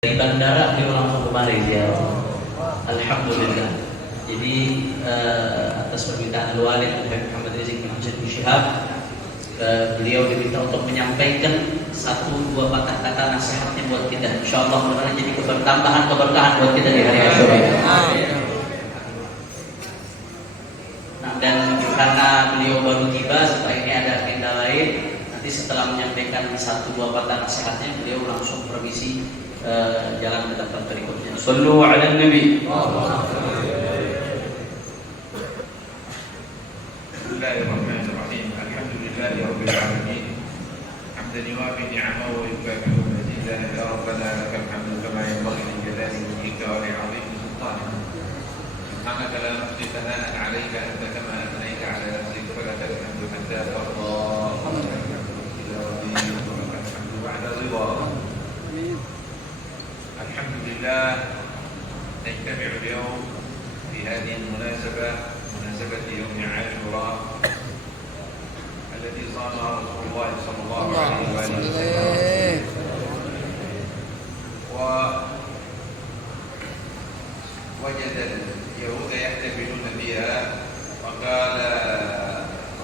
Dari bandara beliau langsung kemari ya. Alhamdulillah. Jadi atas permintaan Al-Walid Muhammad Rizik bin Hamzah bin Syihab, beliau diminta untuk menyampaikan satu dua patah kata nasihatnya buat kita. Insyaallah mudah-mudahan jadi kebertambahan keberkahan buat kita di hari Asyura. Nah, dan karena beliau baru tiba, setelah ini ada agenda lain. Nanti setelah menyampaikan satu dua patah nasihatnya, beliau langsung permisi jalan ke tempat berikutnya. Sallu ala Nabi. Bismillahirrahmanirrahim. Alhamdulillahi rabbil alamin. Hamdan yuwafi ni'amahu wa yukafi'u mazidah. Ya Rabbana lakal hamdu kama yanbaghi li jalali wajhika wa li 'azimi sultanik. Subhanaka la nuhsi thana'an 'alayka anta kama athnayta 'ala nafsika wa lakal hamdu hatta tarda. Alhamdu ba'da ridha. الحمد لله نجتمع اليوم في هذه المناسبة، مناسبة يوم عاشوراء الذي صامه رسول الله صلى الله عليه وسلم، ووجد اليهود يحتفلون بها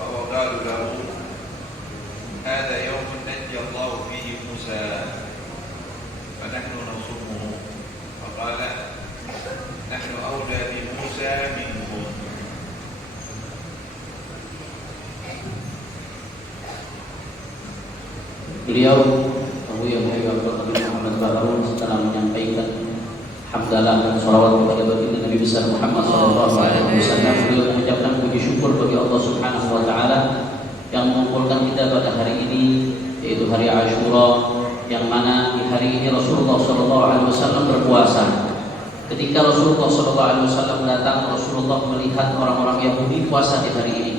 وقالوا له هذا يوم نجى الله فيه موسى فنحن نصومه، فقال نحن أولى بموسى منهم. Beliau Abu Yahya Nabi Muhammad Baharun setelah menyampaikan hamdalah dan salawat kepada baginda Nabi besar Muhammad SAW, beliau mengucapkan puji syukur bagi Allah Subhanahu Wa Taala yang mengumpulkan kita pada hari ini, yaitu hari Asyura, yang mana di hari ini Rasulullah SAW berpuasa. Ketika Rasulullah SAW datang, Rasulullah melihat orang-orang Yahudi puasa di hari ini.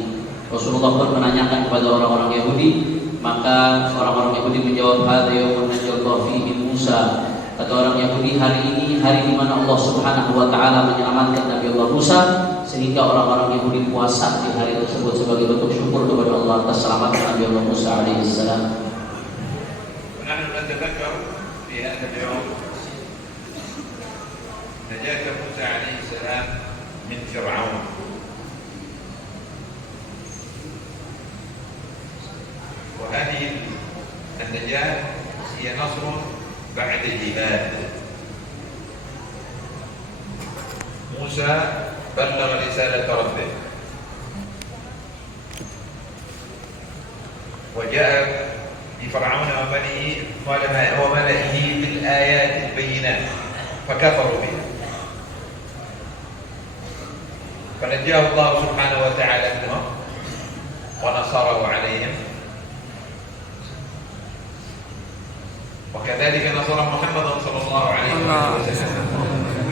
Rasulullah pun menanyakan kepada orang-orang Yahudi, maka orang-orang Yahudi menjawab, "Hadza yaumun najjallahu fihi Musa." Kata orang Yahudi, hari ini hari di mana Allah Subhanahu Wa Taala menyelamatkan Nabi Allah Musa, sehingga orang-orang Yahudi puasa di hari tersebut sebagai bentuk syukur kepada Allah atas selamatkan Nabi Allah Musa alaihissalam. نحن نتذكر في هذا اليوم نجاة موسى عليه السلام من فرعون، وهذه النجاة هي نصر بعد جهاد. موسى بلغ رسالة ربه وجاء لفرعون وملئه بالآيات البينات فكفروا بها، فنجاه الله سبحانه وتعالى منهم ونصره عليهم، وكذلك نصر محمد صلى الله عليه وسلم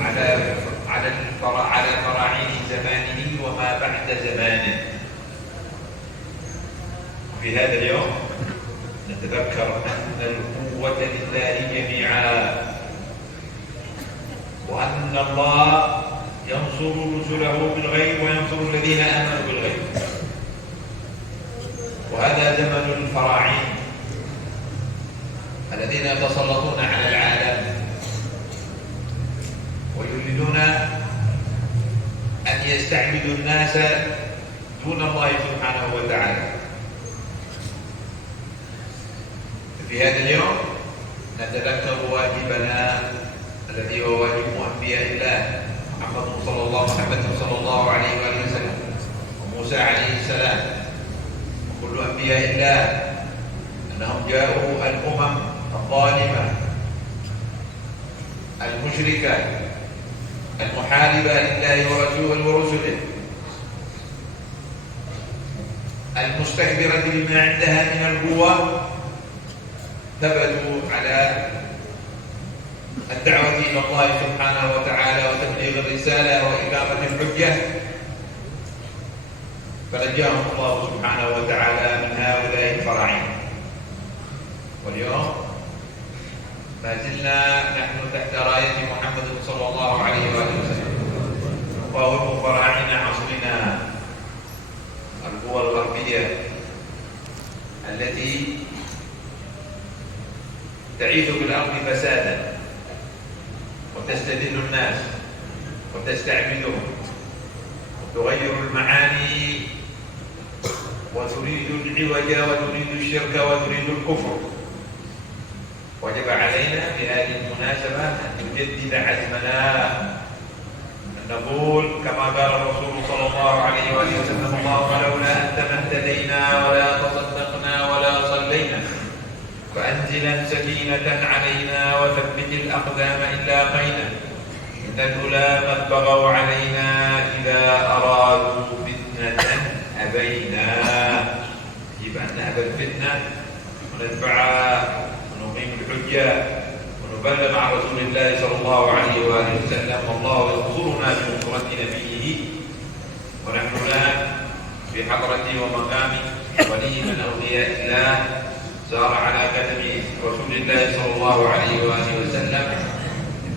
على فراعين زمانه وما بعد زمانه. في هذا اليوم نتذكر أن القوة لله جميعا، وأن الله ينصر رسله بالغيب وينصر الذين آمنوا بالغيب، وهذا زمن الفراعين الذين يتسلطون على العالم ويريدون أن يستعبدوا الناس دون الله سبحانه وتعالى. في هذا اليوم نتذكر واجبنا الذي هو واجب أنبياء الله، محمد صلى الله عليه وآله وسلم، وموسى عليه السلام، وكل أنبياء الله، أنهم جاءوا الأمم الظالمة المشركة المحاربة لله ورسله المستكبرة بما عندها من القوة، ثبتوا على الدعوة إلى الله سبحانه وتعالى وتبليغ الرسالة وإقامة الحجة، فنجاهم الله سبحانه وتعالى من هؤلاء الفراعين. واليوم ما زلنا نحن تحت راية محمد صلى الله عليه وسلم، نقاوم فراعين عصرنا القوى الغربية التي تعيث بالأرض فسادا وتستدل الناس وتستعبدهم وتغير المعاني وتريد العوج وتريد الشرك وتريد الكفر. وجب علينا في هذه المناسبة أن نجدد عزمنا، أن نقول كما قال الرسول صلى الله عليه وآله وسلم: اللهم لولا أنت ما اهتدينا ولا تصدقنا ولا صلينا، فأنزلا سكينة علينا وثبت الأقدام إن لاقينا، إن الأولى قد بغوا علينا إذا أرادوا فتنة أبينا. يجب أن نأبى الفتنة ونتبعها ونقيم الحجة ونبلغ عن رسول الله صلى الله عليه وآله وسلم، والله ينصرنا بنصرة نبيه، ونحن الآن في حضرة ومقام ولي من أولياء الله سار على قدم رسول الله صلى الله عليه وآله وسلم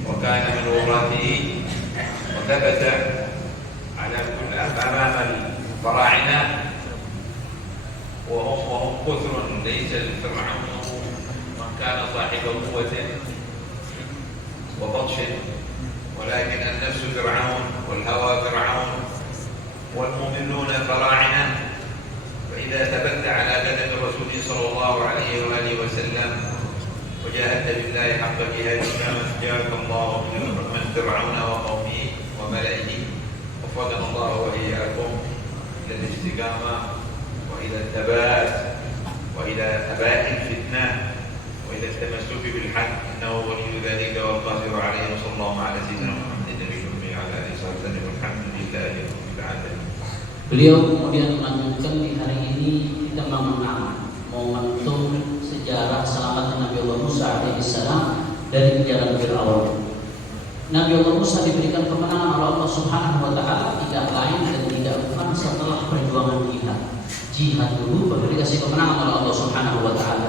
وكان من وراثه، وثبت على كل أمام الفراعنة وهم كثر، ليس الفرعون من كان صاحب قوة وبطش، ولكن النفس فرعون والهوى فرعون والمؤمنون فراعنة. فإذا ثبت على قدم الرسول صلى الله عليه وآله وسلم وجاهدت بالله حق جهاده كما جاهد الله من فرعون وقومه وملئه، وفقنا الله وإياكم إلى الاستقامة وإلى الثبات وإلى أباء الفتنة وإلى التمسك بالحق، إنه ولي ذلك والقادر عليه. وصلى الله على سيدنا محمد النبي الأمي وعلى آله وصحبه وسلم، والحمد لله رب العالمين. Beliau kemudian melanjutkan, di hari ini kita mengenang momentum sejarah selamatnya Nabi Allah Musa alaihissalam dari kejaran Fir'aun. Nabi Allah Musa diberikan kemenangan oleh Allah Subhanahu wa Ta'ala tidak lain dan tidak bukan setelah perjuangan jihad dulu baru dikasih kemenangan oleh Allah Subhanahu wa Ta'ala.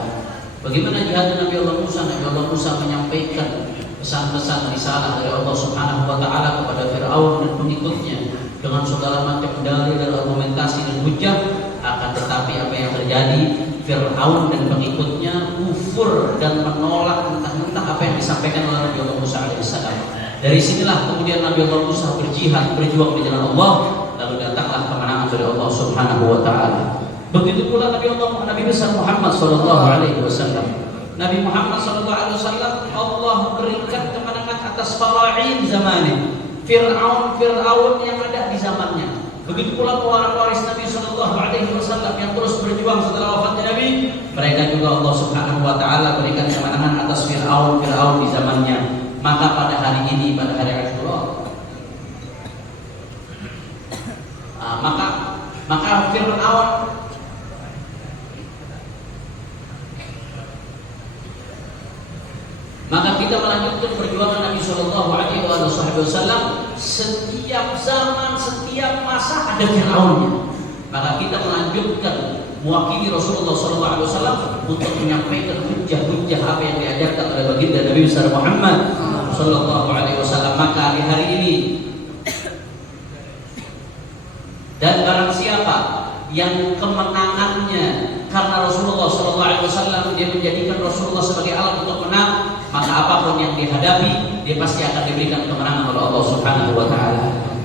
Bagaimana jihad Nabi Allah Musa? Nabi Allah Musa menyampaikan pesan-pesan risalah dari Allah Subhanahu wa Ta'ala kepada Fir'aun dan pengikutnya dengan segala macam dalil dan argumentasi dan hujah. Akan tetapi apa yang terjadi, Fir'aun dan pengikutnya kufur dan menolak mentah-mentah apa yang disampaikan oleh Nabi Allah Musa alaihissalam. Dari sinilah kemudian Nabi Allah Musa berjihad, berjuang di jalan Allah, lalu datanglah kemenangan dari Allah Subhanahu wa Ta'ala. Begitu pula Nabi besar Muhammad sallallahu alaihi wasallam. Nabi Muhammad sallallahu alaihi wasallam Allah berikan kemenangan atas fara'in zamannya, Fir'aun yang ada di zamannya. Begitu pula pewaris Nabi sallallahu alaihi wasallam yang terus berjuang setelah wafatnya Nabi, mereka juga Allah Subhanahu wa Ta'ala berikan kemenangan atas Fir'aun di zamannya. Maka pada hari ini, pada hari Asyura, maka Fir'aun maka kita melanjutkan perjuangan Nabi Shallallahu Alaihi Wasallam. Setiap zaman, setiap masa ada Fir'aunnya. Maka kita melanjutkan mewakili Rasulullah Shallallahu Alaihi Wasallam untuk menyampaikan hujah-hujah apa yang diajarkan oleh baginda Nabi besar Muhammad Shallallahu Alaihi Wasallam. Maka di hari ini, dan barang siapa yang kemenangannya karena Rasulullah Shallallahu Alaihi Wasallam, dia menjadikan Rasulullah sebagai alat untuk menang, maka apapun yang dihadapi, dia pasti akan diberikan kemenangan oleh Allah Subhanahu wa Ta'ala.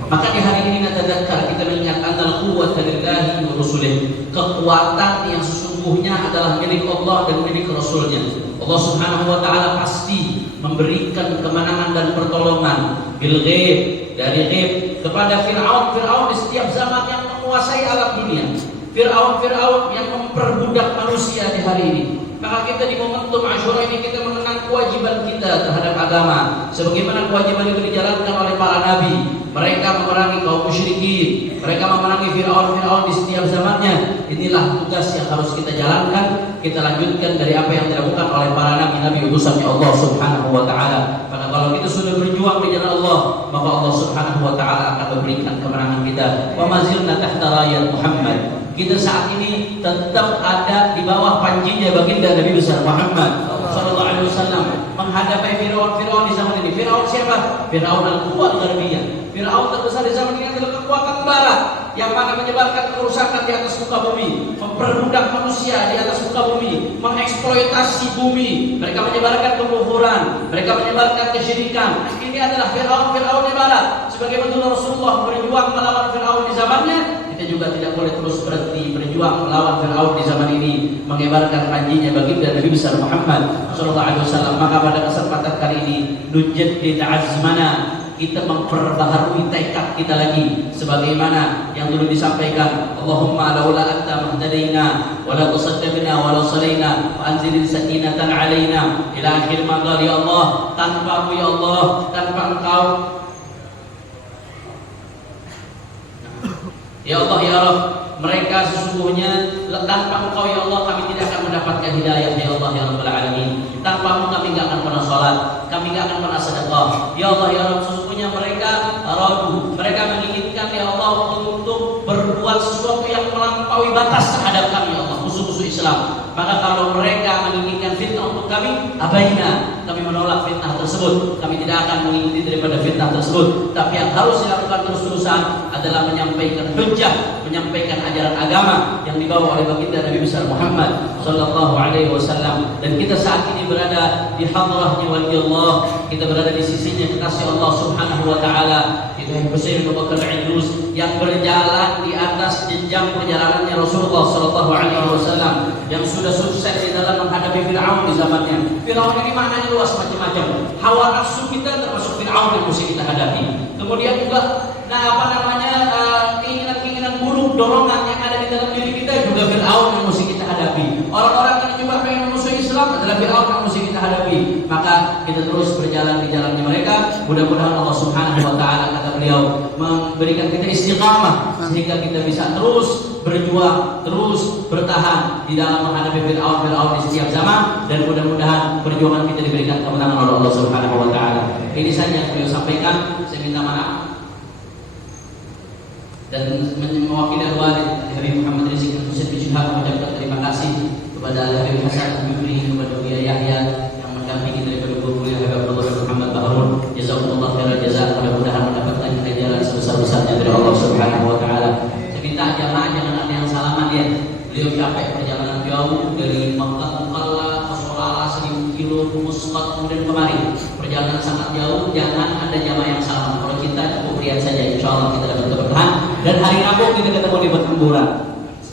Maka di hari ini kita mengingat annal quwwata lillahi wa rusulih. Kekuatan yang sesungguhnya adalah milik Allah dan milik Rasulnya. Allah Subhanahu wa Ta'ala pasti memberikan kemenangan dan pertolongan bil ghaib, dari ghaib kepada Fir'aun di setiap zaman yang menguasai alam dunia. Fir'aun yang memperbudak manusia di hari ini. Maka kita di momentum Asyura ini kita mengenang kewajiban kita terhadap agama, sebagaimana kewajiban itu dijalankan oleh para nabi. Mereka memerangi kaum musyrikin, mereka memerangi Fir'aun di setiap zamannya. Inilah tugas yang harus kita jalankan. Kita lanjutkan dari apa yang dilakukan oleh para nabi utusannya Allah Subhanahu wa Ta'ala. Maka kalau kita sudah berjuang di jalan Allah, maka Allah Subhanahu wa Ta'ala akan memberikan kemenangan kita. Wa mazilna tahta rayat Muhammad. Kita saat ini tetap ada di bawah panjinya baginda Nabi besar Muhammad sallallahu alaihi wasallam, menghadapi Fir'aun di zaman ini. Fir'aun siapa? Fir'aun al-Quwwah al-Gharbiyah. Fir'aun terbesar di zaman ini adalah kekuatan barat. yang mana menyebarkan kerusakan di atas muka bumi, memperbudak manusia di atas muka bumi, mengeksploitasi bumi. Mereka menyebarkan kekufuran, mereka menyebarkan kesyirikan. Ini adalah Fir'aun di barat. Sebagai bentuk Rasulullah berjuang melawan Fir'aun di zamannya, kita juga tidak boleh terus berhenti berjuang melawan Fir'aun di zaman ini, mengebarkan panjinya baginda Nabi besar Muhammad sallallahu alaihi wasallam. Maka pada kesempatan kali ini nujaddid azmana, kita memperbaharui tekad kita lagi sebagaimana yang dulu disampaikan. Allahumma laula anta mahtadaina wa la tasaddaqna wa la salaina wa anzilin sakinatan alaina ila akhir maqal. Ya Allah, tanpamu ya Allah, tanpa engkau ya Allah ya Rabb, mereka sesungguhnya tanpa engkau ya Allah kami tidak akan mendapatkan hidayah ya Allah ya Rabbal alamin. Tanpamu kami tidak akan pernah salat, kami tidak akan pernah sedekah. Ya Allah ya Rabb, sesungguhnya mereka mereka menginginkan ya Allah untuk berbuat sesuatu yang melampaui batas terhadap kami ya Allah, musuh-musuh Islam. Maka kalau mereka menginginkan fitnah untuk kami, abaina, kami menolak fitnah tersebut. Kami tidak akan mengikuti daripada fitnah tersebut. Tapi yang harus dilakukan terus-terusan adalah menyampaikan hujjah, menyampaikan ajaran agama yang dibawa oleh baginda Nabi besar Muhammad sallallahu alaihi wasallam. Dan kita saat ini berada di hadrahnya wali Allah, kita berada di sisinya kekasih Allah subhanahu wa ta'ala. Itu yang Husain bin Bakar Idrus yang berjalan di atas jenjang perjalanannya Rasulullah sallallahu alaihi wasallam, yang sudah sukses di dalam menghadapi Fir'aun di zamannya. Fir'aun ini maknanya luas macam-macam. Hawa nafsu kita termasuk Fir'aun yang mesti kita hadapi. Kemudian juga keinginan-keinginan buruk, dorongan yang ada di dalam diri kita juga Fir'aun yang mesti kita hadapi. Orang-orang yang juga pengen memusuhi Islam adalah Fir'aun yang mesti kita hadapi. Maka kita terus berjalan di jalannya mereka. Mudah-mudahan Allah subhanahu wa ta'ala, kata beliau, memberikan kita istiqamah sehingga kita bisa terus berjuang, terus bertahan di dalam menghadapi Fir'aun di setiap zaman. Dan mudah-mudahan perjuangan kita diberikan kemenangan oleh Allah subhanahu wa ta'ala. Ini saja yang beliau sampaikan. Saya minta maaf dan mewakili Al-Walid Habib Muhammad Rizki bin Husain bin Syihab mengucapkan terima kasih kepada Habib Hasan Al-Bibri, kepada Buya Yahya yang mendampingi daripada Buya Habib Abdullah bin Muhammad Baharun. Jazakumullah khairan jazaa. Mudah-mudahan mendapatkan ganjaran sebesar-besarnya dari Allah subhanahu wa ta'ala. Saya minta jamaah jangan ada yang salaman ya. Beliau capek perjalanan jauh dari Makkah Mukalla ke Solala 1000 kilo ke Muscat kemudian kemari. Perjalanan sangat jauh, jangan ada jamaah yang salaman. Kalau kita cukup lihat saja, insya Allah kita dapat bertahan. Dan hari Rabu kita ketemu di Pertempuran.